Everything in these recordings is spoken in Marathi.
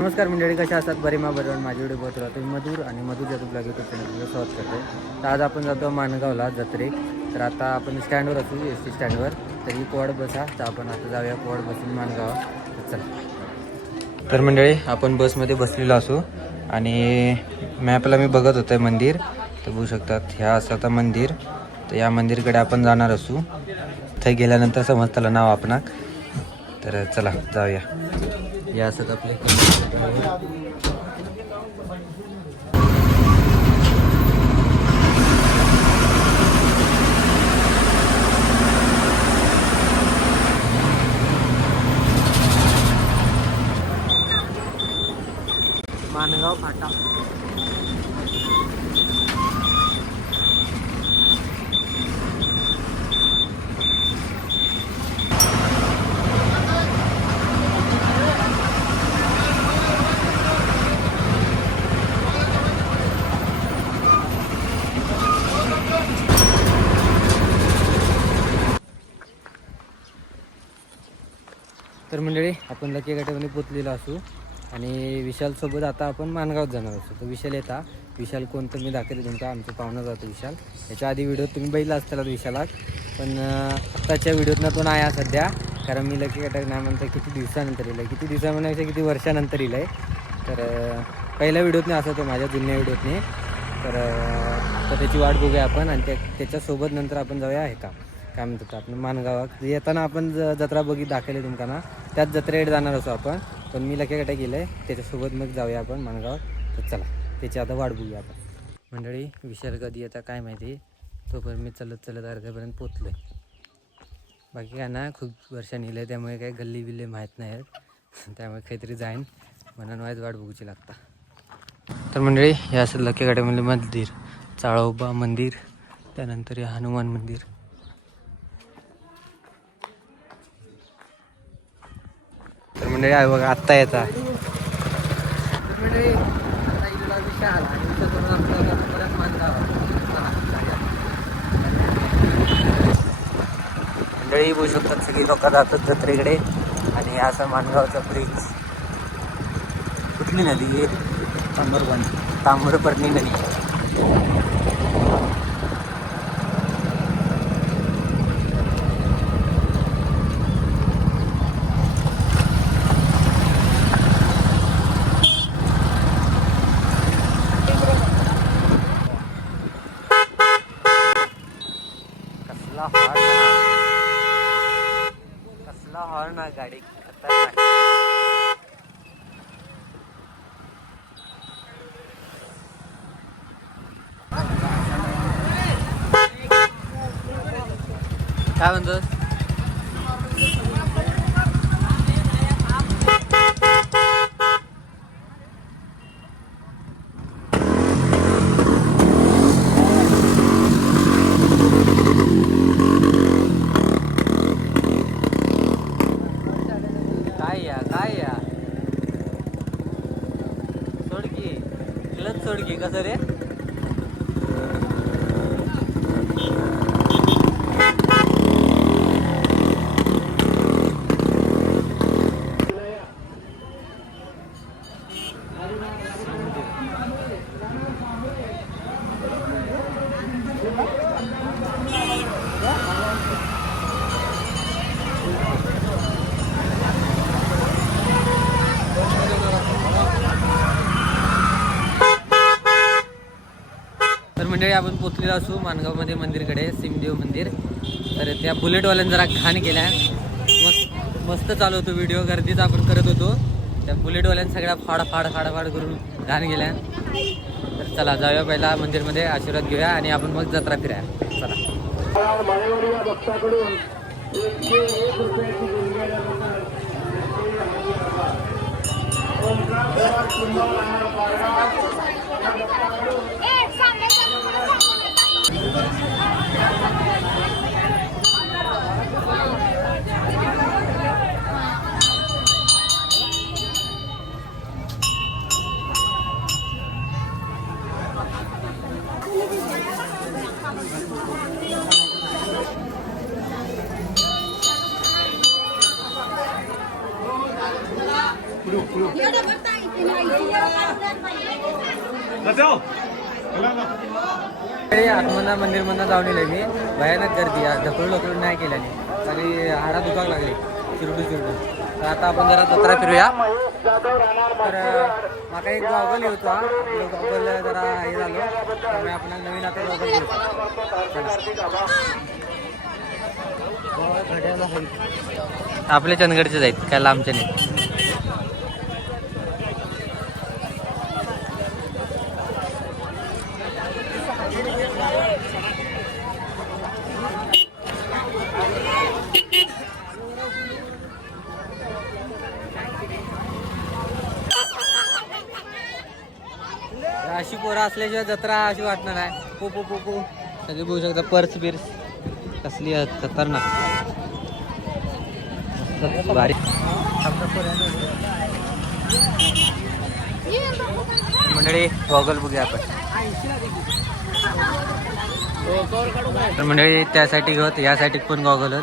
नमस्कार मंडळी कशा असतात बरे मा बरोबर माझी व्हिडिओ बघत राहतो मी मधुर आणि मधुर याचं ब्लॉग युट्यूब स्वागत करते. तर आज आपण जातो माणगावला जत्रे. तर आता आपण स्टँडवर असू एस टी स्टँडवर तर ही कोवाड बसा तर आपण आता जाऊया कोवाड बसून माणगाव. तर चला. तर मंडळी आपण बसमध्ये बसलेलो असू आणि मॅपला मी बघत होतं मंदिर. तर बघू शकतात ह्या असं आता मंदिर. तर या मंदिरकडे आपण जाणार असू. इथे गेल्यानंतर समजतं नाव आपणाक. तर चला जाऊया. या असत आपले मानगाव फाटा. तर मंडळी आपण लकी गटामध्ये पोचलेलो असू आणि विशालसोबत आता आपण मानगावात जाणार असू. तर विशाल येता. विशाल कोणतं मी दाखवते तुमचा आमचं पाहुणा जातो विशाल. याच्या आधी व्हिडिओ तुम्ही बघितला असताना विशालात. पण आत्ताच्या व्हिडिओतनं तो नाही आहे सध्या. कारण मी लकी गटक नाही म्हणतो किती दिवसानंतर येईल. किती दिवसा म्हणण्यापेक्षा किती वर्षानंतर येईल तर पहिल्या व्हिडिओतने असं होतं माझ्या जुन्या व्हिडिओतने तर आता त्याची वाट बघूया आपण आणि त्या त्याच्यासोबत नंतर आपण जाऊया. आहे का काय म्हणतात आपण मानगावात. येताना आपण ज जत्रा बघित दाखवली तुमकांना त्याच जत्रेकडे जाणार असो आपण पण मी लकेकडे गेलं आहे त्याच्यासोबत मग जाऊया आपण माणगाव तर चला त्याची आता वाट बघूया आपण. मंडळी विशाल कधी येता काय माहिती? तोपर्यंत मी चलत चलत अर्ध्यापर्यंत पोचलो आहे बाकी काय ना खूप वर्षांनी इलं त्यामुळे काही गल्ली बिल्ली माहीत नाही आहेत. त्यामुळे काहीतरी जाईन. म्हणून वाईट वाट बघूची लागता. तर मंडळी हे असं लकेगाड्यामध्ये मंदिर चाळोबा मंदिर त्यानंतर हे हनुमान मंदिर. मंडळी आहे बघा आत्ता येता मंडळी बघू शकतात सगळी लोक जातात जत्रेकडे. आणि असा मानगावचा ब्रिज कुठली नदी आहे? तांबरपर्णी नदी कसला हॉर्न कसला हॉर्न आहे गाडी खतरनाक काय म्हणतोस काय या काय या सोडकी क्लच सोडकी कसं रे तर मंडळी आपण पोचलेलो असू माणगावमध्ये मंदिरकडे सिमदेव मंदिर. तर त्या बुलेटवाल्यानं जरा घाण केल्या. मस्त मस्त चालू होतो व्हिडिओ गर्दीचा आपण करत होतो. त्या बुलेटवाल्यानं सगळ्या फाड फाड फाड फाड करून घाण गेल्या तर चला जाऊया पहिला मंदिरमध्ये आशीर्वाद घेऊया आणि आपण मग जत्रा फिराया. चला. माळेवाडी या भक्ताकडून एकशे एक रुपयाची मंदिर जाऊन येईल मी भयानक गर्दी. आहे. ढकलून ढकलून नाही केल्याने सगळी हाडा दुखाक लागली. चिरडू चिरडू. तर आता आपण जरा जत्रा फिरूया. तर माका एक गॉगल येतो हा गॉगल जरा हे झालो. त्यामुळे आपण नवीन आता गॉगल घेऊ आपले चंदगडचे जाईत काय लांबचे नाही जत्रा असल्याशिवाय जत्रा अशी वाटणार आहे पो पो पो पो. सगळे बघू शकता पर्स बिर्स कसली आहेत खतरनाक. भारी. मंडळी गॉगल बघूया आपण. मंडळी त्यासाठी घेत यासाठी पण गॉगल होत.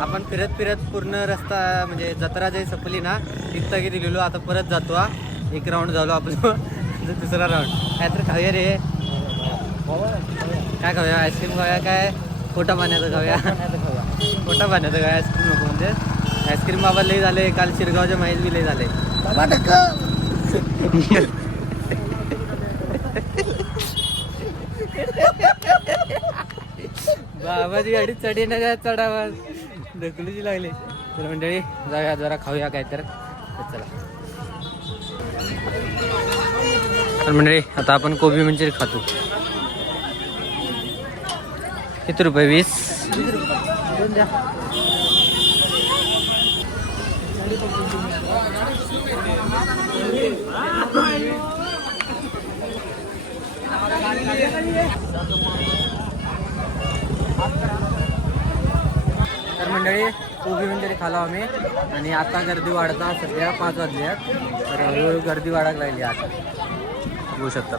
आपण फिरत फिरत पूर्ण रस्ता म्हणजे जत्रा जे संपली ना तिथं की दिलेलो आता परत जातो हा. एक राऊंड झालो आपण. दुसरा राऊंड काय तर खाऊया रे. काय खाऊया? आईस्क्रीम खाऊया काय? पोटा पाण्याचं खाऊया. पोटा पाण्याचं खाऊया. आईस्क्रीम नको म्हणजे. आईस्क्रीम बाबा लई झाले काल शिरगावच्या माहीत बी लई झाले. बाबाची गाडी चढी ना चढावा. ढकलूची लागली. तर मंडळी जाऊया जरा खाऊया काय तर चला. तर मंडळी आता आपण कोबी मंचुरी खातो. किती रुपये? वीस? तर मंडळी कोबी तरी खालो आम्ही. आणि आता गर्दी वाढता सध्या पाच वाजले आहेत. तर हळूहळू गर्दी वाढायला लागली आता. बघू शकता.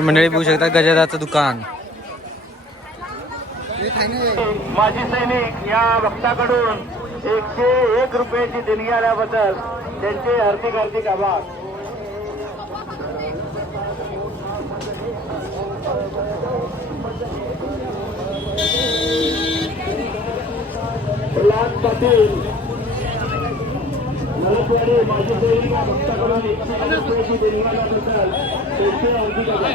मंडळी बघू शकता गजराचं दुकान. माजी सैनिक या भक्ताकडून एकशे एक रुपयाची देणगी आल्याबद्दल त्यांचे हार्दिक हार्दिक आभार. प्रल्हाद पाटील मलकवाडी माजी सैनिक या भक्ताकडून एकशे एक रुपयाची देणगी आल्याबद्दल त्यांचे हार्दिक आभार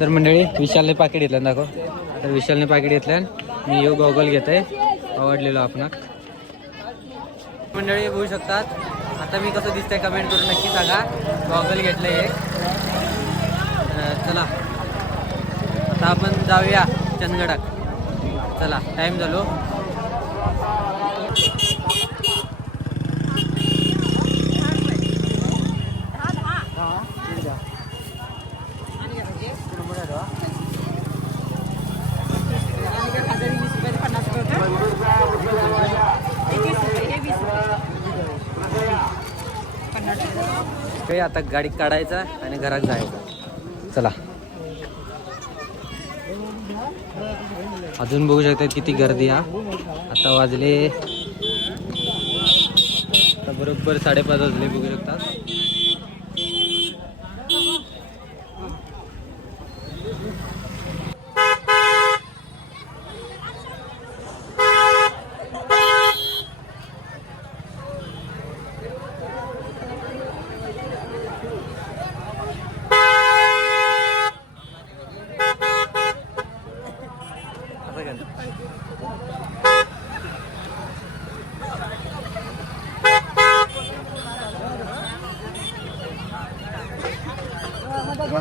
तर मंडळी विशालने पाकिट घेतलं दाखव. तर विशालने पाकिट घेतलं मी यो गॉगल घेत आहे आवडलेलो आपण मंडळी बघू शकतात. आता मी कसं दिसतंय कमेंट करून नक्की सांगा. गॉगल घेतलं एक. चला. आता आपण जाऊया चंदगडात. चला टाईम झालो. काही आता गाडी काढायचा आणि घरात जायचं. चला. अजून बघू शकता किती गर्दी हा. आता वाजले. आता बरोबर साडेपाच वाजले बघू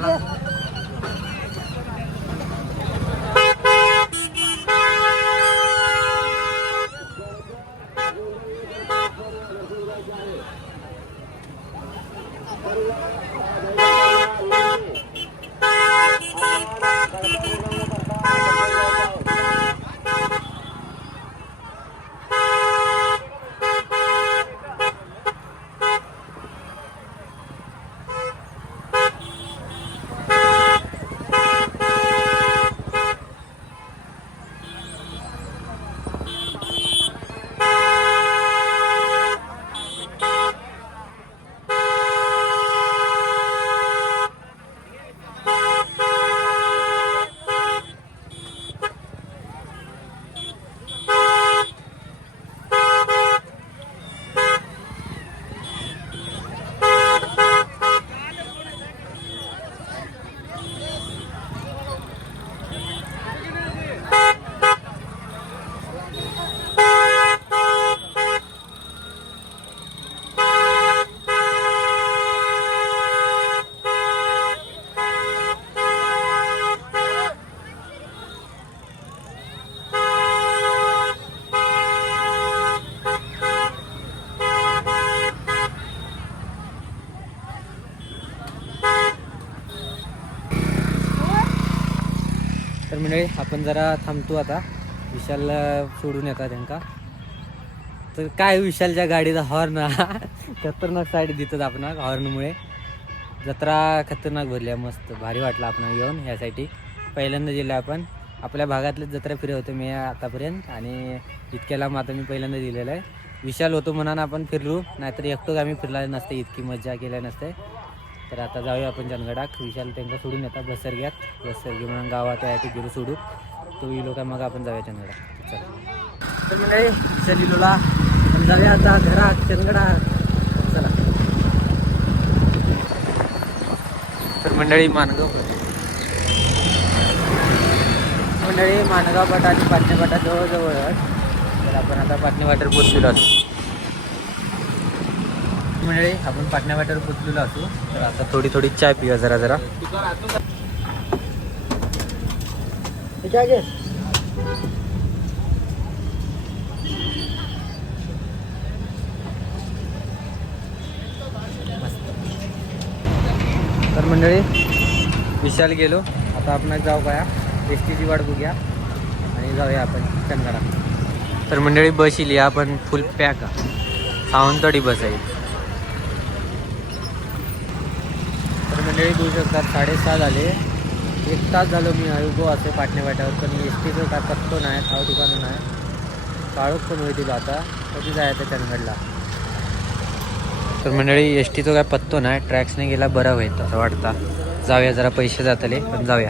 van मंडळी आपण जरा थांबतो आता. विशाल सोडून येतात त्यांका. तर काय विशालच्या गाडीचा हॉर्न खतरनाक साईड देतात आपण हॉर्नमुळे जत्रा खतरनाक भरली आहे मस्त. भारी वाटलं आपण येऊन यासाठी. पहिल्यांदा दिलं आपण. आपल्या भागातलेच जत्रा फिरवतो मी आतापर्यंत आणि इतक्या लांब आता मी पहिल्यांदा दिलेलं आहे. विशाल होतो म्हणून आपण फिरलो. नाहीतर एकटोच आम्ही फिरला नसते. इतकी मजा केल्या नसते. तर आता जाऊया आपण जनगडाक विशाल त्यांना सोडून येतात बसरग्यात. बसरगी म्हणून गावात आहे ते गेलो सोडू तो येलो काय मग आपण जाऊया चंदगडा चला. तर मंडळी विशाल इलोला. जाऊया आता घरात चंदगडा चला. तर मंडळी मानगाव मंडळी मानगाव पाटा आणि पाटणे पाटा जवळजवळच तर आपण आता पाटणे वाटर पोचलेलो असतो मंडळी आपण पाटण्या वाट्यावर पोचलेलो असू. तर आता थोडी थोडी चाय पिया जरा जरा. तर मंडळी विशाल गेलो. आता आपण जाऊ काय एस टीची वाट बघूया. आणि जाऊया आपण करा तर मंडळी बस येईल आपण फुल पॅक सावंतवाडी बस आहे तर मंडळी बघू शकतात साडेसहा झाले. एक तास झालो मी अयुगो असे पाटणे वाट्यावर पण एस टीचं काय पत्तो नाही थाव दुकानं नाही. काळोख पण होईल आता. कधी जायचं चंदगडला तर मंडळी एस टीचा काय पत्तो नाही ट्रॅक्सने गेला बरं होईल असं वाटतं. जाऊया जरा पैसे जातले पण जाऊया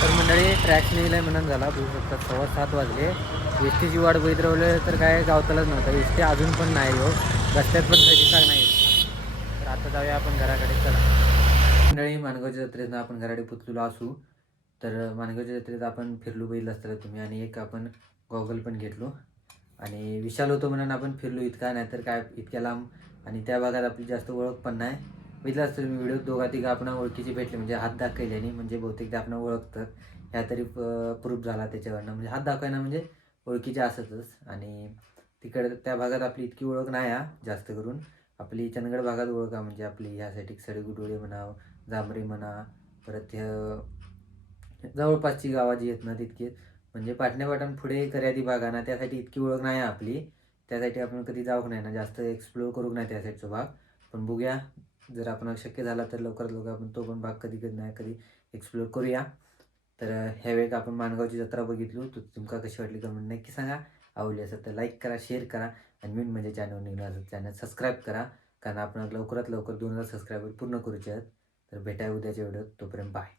तर मंडळी ट्रॅक्सने म्हणून झाला बघू शकतात सव्वा सात वाजले. एस टीची वाट बघित तर काय गावतालाच नव्हतं. एस टी अजून पण नाही हो. रस्त्यात पण कधी सांग नाही तर आता जाऊया आपण घराकडे. चला. मंडळी मानगावच्या जत्रेत आपण घराकडे पुतलेलो असू. तर मानगावच्या जत्रेत आपण फिरलो बघितलं असतं तुम्ही आणि एक आपण गॉगल पण घेतलो. आणि विशाल होतो म्हणून आपण फिरलो इतका नाही तर काय इतक्या लांब. आणि त्या भागात आपली जास्त ओळख पण नाही. बघितलं असतं मी व्हिडिओ दोघा तिघा आपण ओळखीची भेटले. म्हणजे हात दाखवल्याने म्हणजे बहुतेक ते आपण ओळखतात. ह्या तरी प्रूफ झाला त्याच्यावरनं. म्हणजे हात दाखवायला म्हणजे ओळखीचे असतच. आणि तिकडे त्या भागात आपली इतकी ओळख नाही हा जास्त करून. आपली चंदगड भागात ओळख आहे म्हणजे आपली ह्यासाठी सडेगुडोळे म्हणा जांभरे म्हणा परत जवळपासची गावा जी आहेत ना तितकी. म्हणजे पाटण्यापाटण पुढे कर्यादी भाग आहे ना त्यासाठी इतकी ओळख नाही आहे आपली. त्यासाठी आपण कधी जाऊक नाही ना जास्त एक्सप्लोर करूक नाही त्या साईडचा भाग. पण बघूया जर आपण शक्य झाला तर लवकरात लवकर आपण तो पण भाग कधी कधी नाही कधी एक्सप्लोर करूया. तर ह्या वेळेत आपण माणगावची जत्रा बघितलो. तर तुमका कशी वाटली कमेंट नक्की सांगा. आवडली असेल तर लाईक करा शेअर करा आणि मेन म्हणजे चॅनल निघणार असेल चॅनल सबस्क्राईब करा. कारण आपण लवकरात लवकर दोन हजार सबस्क्रायबर पूर्ण करूचे आहेत. तर भेटाय उद्याच्या व्हिडिओत तोपर्यंत बाय